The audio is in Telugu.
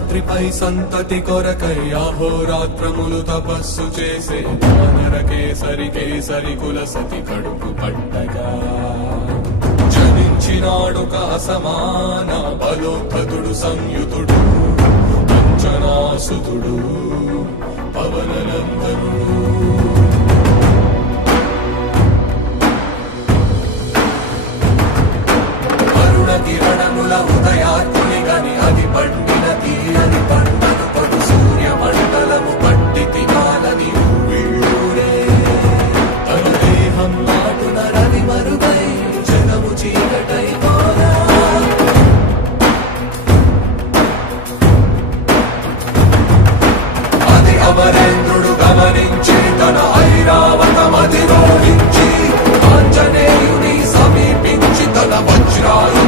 శేషాద్రిపై సంతతి కొరకై అహోరాత్రములు తపస్సు చేసే వానర కేసరి కేసరి కుల సతి కడుపు పట్టగా జనించినాడొక అసమాన బలోద్ధతుడు సంయుతుడు అంజనాసుతుడు పవననందనుడు. కిరణముల ఉదయాత్ముని గని అది పండిన తీరని పంటను పడు సూర్య మండలము పట్టి తినాలని ఊళ్ళూరే తన దేహం నాటున రవి మరుగై జనము చీకటై పోరా. అది అమరేంద్రుడు గమనించి తన ఐరావతమధిరోహించి ఆంజనేయుని సమీపించి తన వజ్రాయు